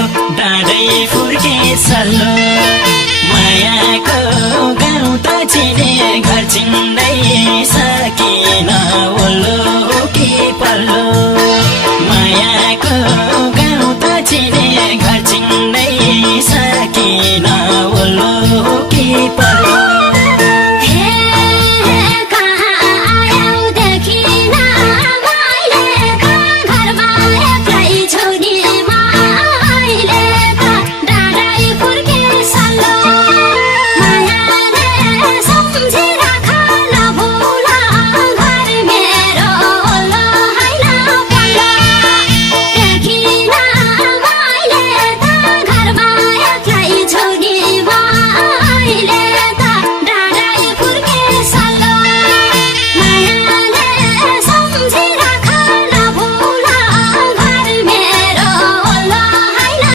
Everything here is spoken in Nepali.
डाँडै फुर्के सल्लो मायाको गाउँ त चिने घर चिन्दै सकिन ओल्लो कि पल्लो मायाको गाउँ त चिने घर चिन्दै सकिन ओल्लो कि पल्लो